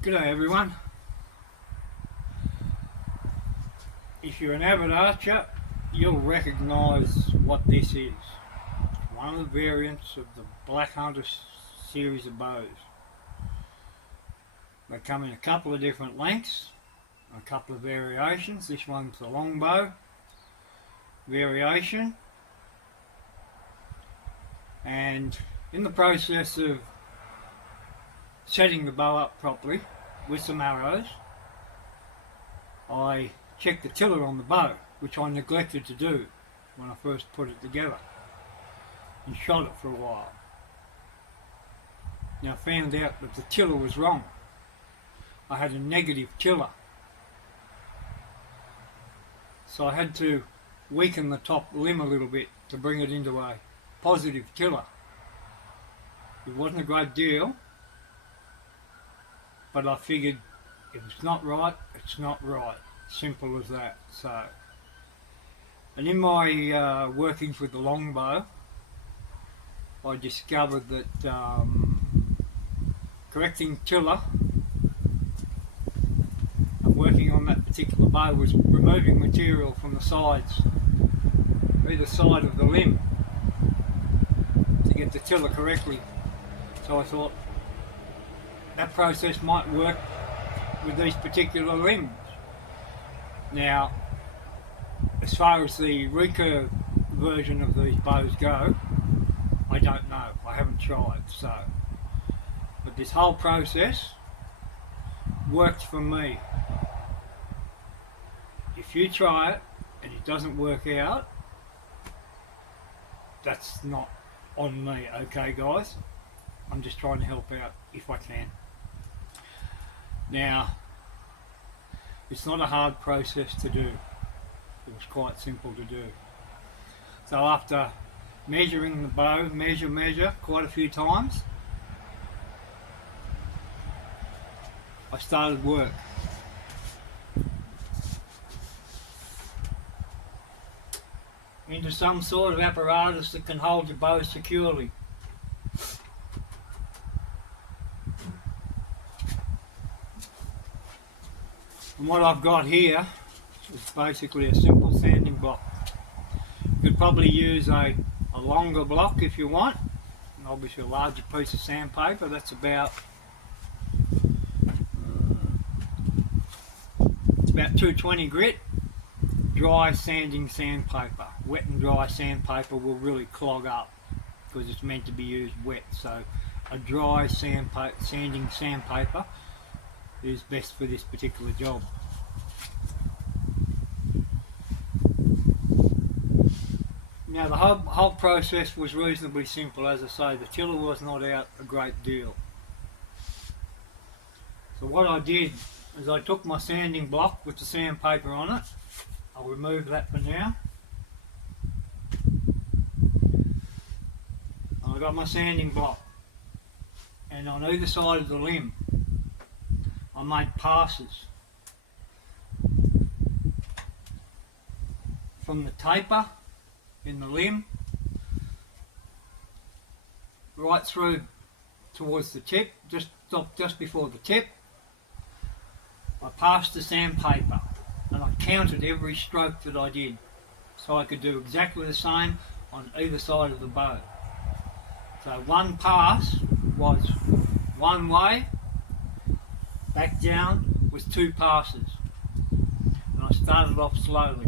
G'day everyone. If you're an avid archer, you'll recognise what this is. It's one of the variants of the Black Hunter series of bows. They come in a couple of different lengths, a couple of variations. This one's the longbow variation, and in the process of setting the bow up properly with some arrows, I checked the tiller on the bow, which I neglected to do when I first put it together, and shot it for a while. Now I found out that the tiller was wrong. I had a negative tiller, so I had to weaken the top limb a little bit to bring it into a positive tiller. It wasn't a great deal, but I figured if it's not right, it's not right. Simple as that. So, and in my workings with the longbow, I discovered that correcting tiller and working on that particular bow was removing material from the sides, either side of the limb, to get the tiller correctly. So I thought that process might work with these particular limbs. Now, as far as the recurve version of these bows go, I don't know. I haven't tried. So, but this whole process worked for me. If you try it and it doesn't work out, that's not on me, okay guys? I'm just trying to help out if I can. Now, it's not a hard process to do. It was quite simple to do. So after measuring the bow, measure quite a few times, I started work. Into some sort of apparatus that can hold your bow securely. And what I've got here is basically a simple sanding block. You could probably use a longer block if you want, and obviously a larger piece of sandpaper. That's about 220 grit. Dry sanding sandpaper. Wet and dry sandpaper will really clog up because it's meant to be used wet. So a dry sanding sandpaper is best for this particular job. Now the whole process was reasonably simple. As I say, the tiller was not out a great deal. So what I did is I took my sanding block with the sandpaper on it. I'll remove that for now. I got my sanding block, and on either side of the limb I made passes from the taper in the limb right through towards the tip, just before the tip. I passed the sandpaper and I counted every stroke that I did, so I could do exactly the same on either side of the bow. So one pass was one way, back down was two passes, and I started off slowly.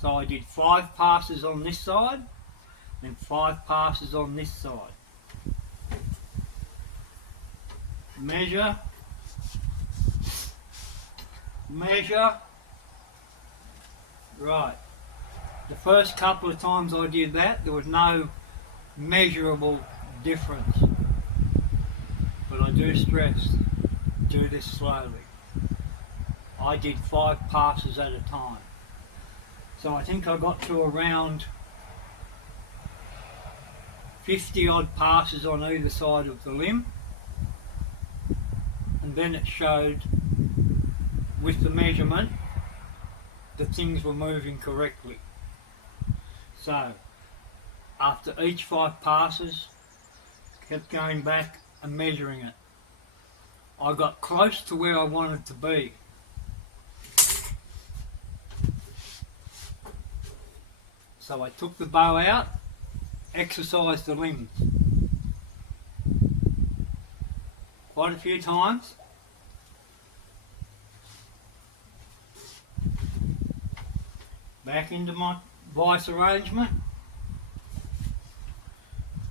So I did 5 passes on this side, then 5 passes on this side. Measure, right. The first couple of times I did that, there was no measurable difference, but I do stress, do this slowly. I did 5 passes at a time, so I think I got to around 50 odd passes on either side of the limb, and then it showed with the measurement that things were moving correctly. So after each 5 passes, kept going back and measuring it. I got close to where I wanted to be. So I took the bow out, exercised the limbs quite a few times. Back into my vice arrangement,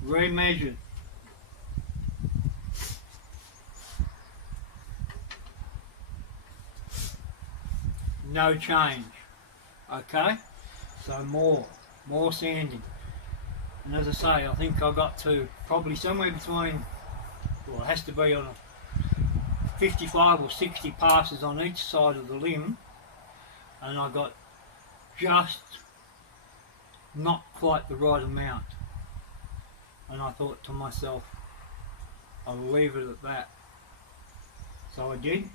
remeasured. No change. Okay, so more sanding. And as I say, I think I got to probably somewhere between, well, it has to be on a 55 or 60 passes on each side of the limb, and I got just not quite the right amount. And I thought to myself, I'll leave it at that. So I did.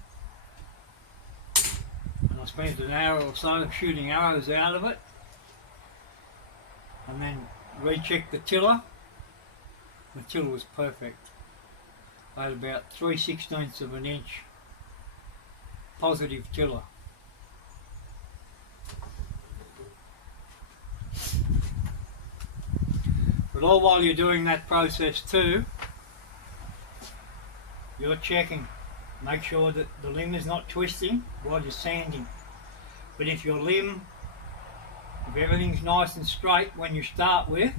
And I spent an hour or so shooting arrows out of it. And then rechecked the tiller. The tiller was perfect. I had about 3/16 of an inch positive tiller. But all while you're doing that process too, you're checking. Make sure that the limb is not twisting while you're sanding. But if your limb, if everything's nice and straight when you start with,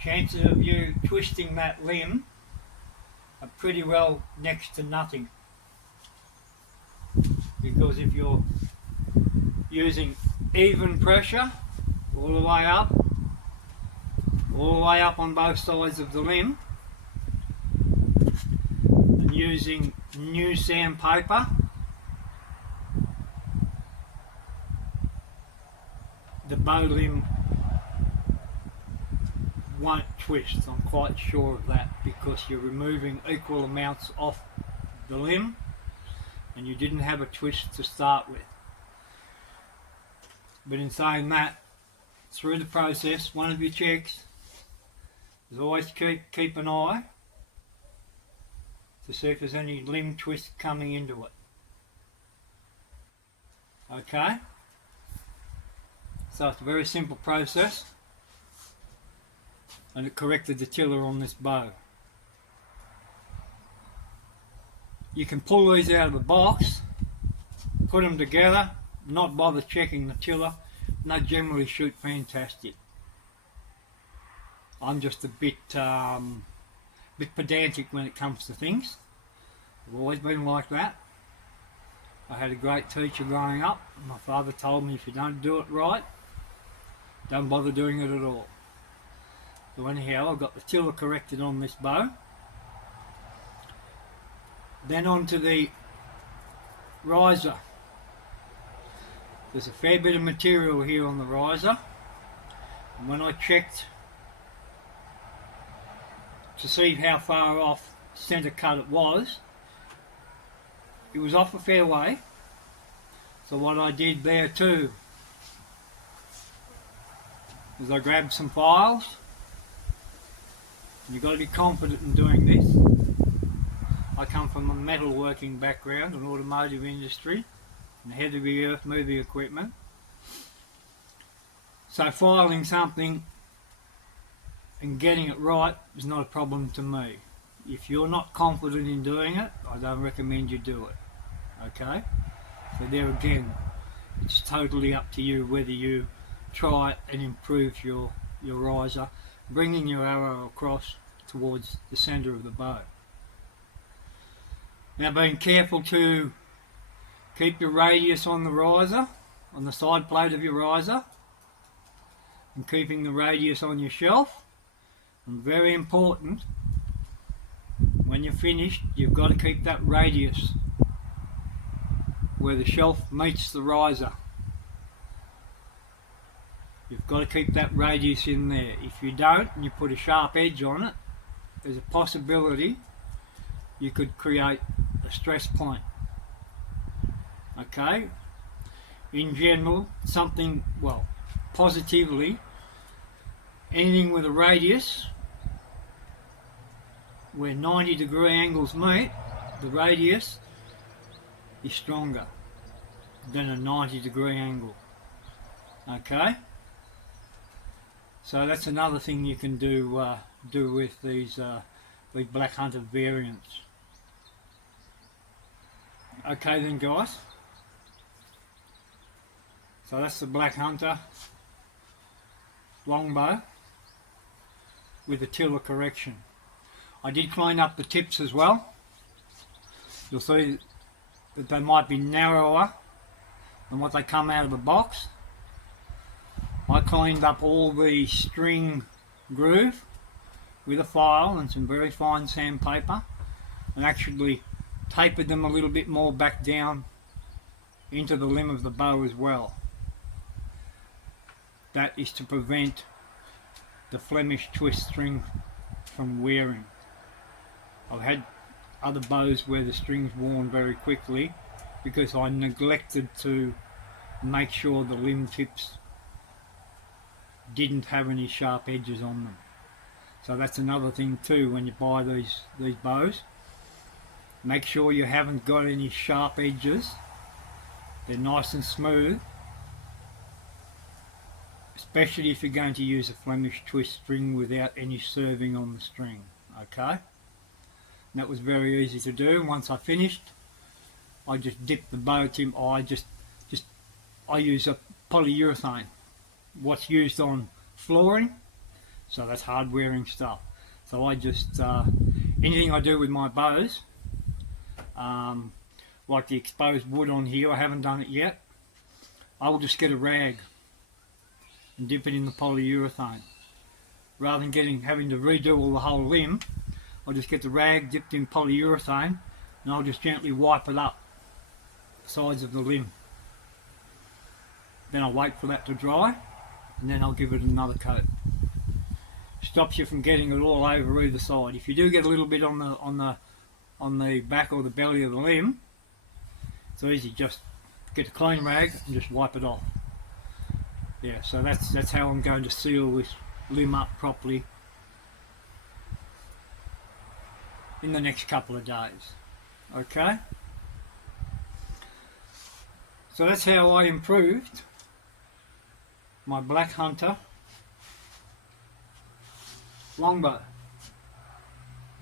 chances of you twisting that limb are pretty well next to nothing. Because if you're using even pressure all the way up on both sides of the limb, and using new sandpaper, the bow limb won't twist. I'm quite sure of that, because you're removing equal amounts off the limb and you didn't have a twist to start with. But in saying that, through the process, one of your checks is always keep an eye to see if there's any limb twist coming into it. Okay? So it's a very simple process, and it corrected the tiller on this bow. You can pull these out of the box, put them together, not bother checking the tiller, and they generally shoot fantastic. I'm just a bit pedantic when it comes to things. I've always been like that. I had a great teacher growing up. My father told me, if you don't do it right, don't bother doing it at all. So anyhow, I got the tiller corrected on this bow. Then onto the riser. There's a fair bit of material here on the riser, and when I checked to see how far off centre cut it was off a fair way. So what I did there too is I grabbed some files. You've got to be confident in doing this. I come from a metalworking background, an automotive industry, and heavy earth moving equipment. So filing something and getting it right is not a problem to me. If you're not confident in doing it, I don't recommend you do it. Okay? So there again, it's totally up to you whether you try and improve your riser, bringing your arrow across towards the centre of the bow. Now, being careful to keep your radius on the riser, on the side plate of your riser, and keeping the radius on your shelf. And very important, when you're finished, you've got to keep that radius where the shelf meets the riser. You've got to keep that radius in there. If you don't, and you put a sharp edge on it, there's a possibility you could create a stress point. Okay? In general, something, well, positively, anything with a radius where 90-degree angles meet the radius is stronger than a 90-degree angle. Okay, so that's another thing you can do with these Black Hunter variants. Okay then guys, so that's the Black Hunter Longbow with the tiller correction. I did clean up the tips as well. You'll see that they might be narrower than what they come out of the box. I cleaned up all the string groove with a file and some very fine sandpaper, and actually tapered them a little bit more back down into the limb of the bow as well. That is to prevent the Flemish twist string from wearing. I've had other bows where the string's worn very quickly because I neglected to make sure the limb tips didn't have any sharp edges on them. So that's another thing too, when you buy these bows, make sure you haven't got any sharp edges. They're nice and smooth, especially if you're going to use a Flemish twist string without any serving on the string. Okay, and that was very easy to do. Once I finished, I just dipped the bow tip. I use a polyurethane, what's used on flooring, so that's hard wearing stuff. So I just anything I do with my bows, like the exposed wood on here, I haven't done it yet, I will just get a rag and dip it in the polyurethane. Rather than having to redo all the whole limb, I'll just get the rag dipped in polyurethane and I'll just gently wipe it up the sides of the limb. Then I'll wait for that to dry and then I'll give it another coat. Stops you from getting it all over either side. If you do get a little bit on the back or the belly of the limb, it's easy, just get a clean rag and just wipe it off. Yeah, so that's how I'm going to seal this limb up properly in the next couple of days. Okay, so that's how I improved my Black Hunter Longbow.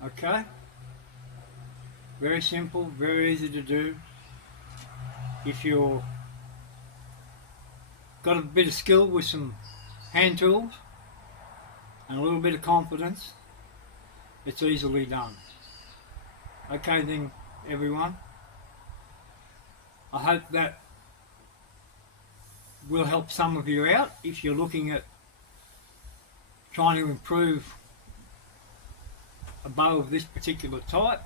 Okay, very simple, very easy to do. If you're got a bit of skill with some hand tools and a little bit of confidence, it's easily done. Okay then everyone, I hope that will help some of you out if you're looking at trying to improve a bow of this particular type.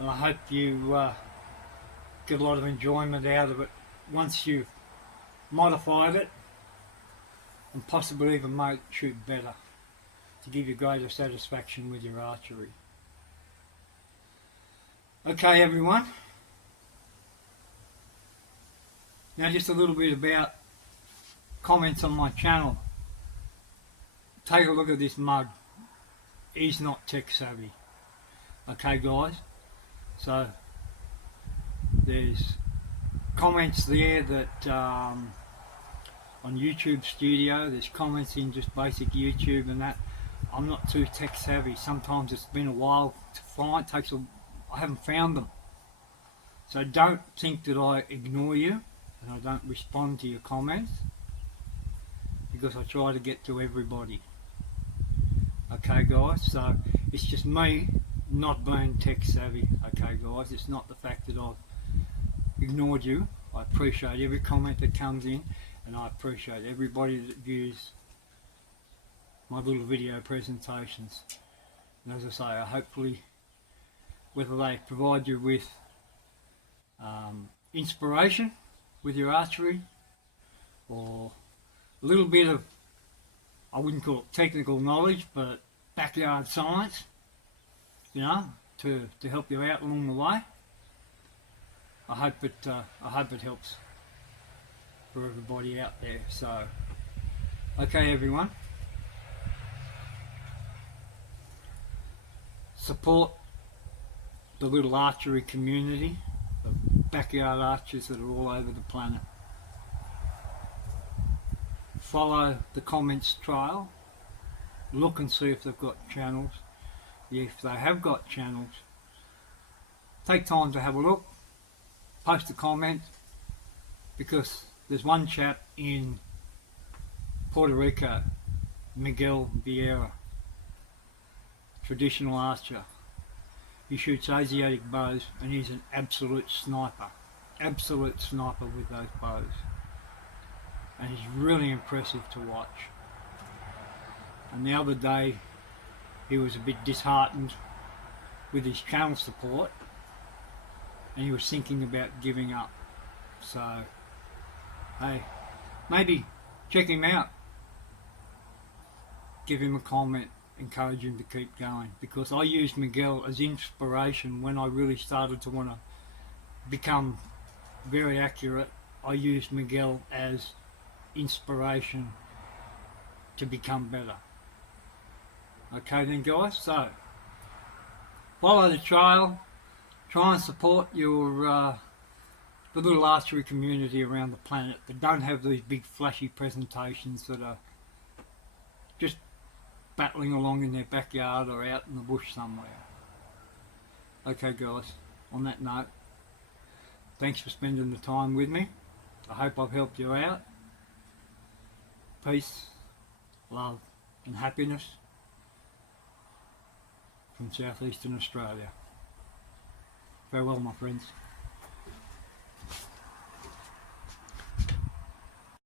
And I hope you get a lot of enjoyment out of it once you've modified it and possibly even made it shoot better to give you greater satisfaction with your archery. Okay everyone, now just a little bit about comments on my channel. Take a look at this mug. He's not tech savvy. Okay guys, so there's comments there that on YouTube Studio, there's comments in just basic YouTube and that. I'm not too tech savvy. Sometimes it's been a while to find, I haven't found them. So don't think that I ignore you and I don't respond to your comments, because I try to get to everybody. Okay guys, so it's just me not being tech savvy. Okay guys, it's not the fact that I've ignored you. I appreciate every comment that comes in and I appreciate everybody that views my little video presentations. And as I say, I hopefully, whether they provide you with inspiration with your archery or a little bit of, I wouldn't call it technical knowledge, but backyard science, you know, to help you out along the way. I hope it helps for everybody out there. So, okay everyone, support the little archery community, the backyard archers that are all over the planet. Follow the comments trail, look and see if they've got channels. If they have got channels, take time to have a look, post a comment, because there's one chap in Puerto Rico, Miguel Vieira, traditional archer. He shoots Asiatic bows and he's an absolute sniper with those bows. And he's really impressive to watch. And the other day he was a bit disheartened with his channel support and he was thinking about giving up. So, hey, maybe check him out, give him a comment, encourage him to keep going, because I used Miguel as inspiration when I really started to want to become very accurate. I used Miguel as inspiration to become better. Okay then guys, so follow the trail, try and support your the little archery community around the planet that don't have these big flashy presentations, that are just battling along in their backyard or out in the bush somewhere. Okay guys, on that note, thanks for spending the time with me. I hope I've helped you out. Peace, love and happiness from southeastern Australia. Farewell my friends.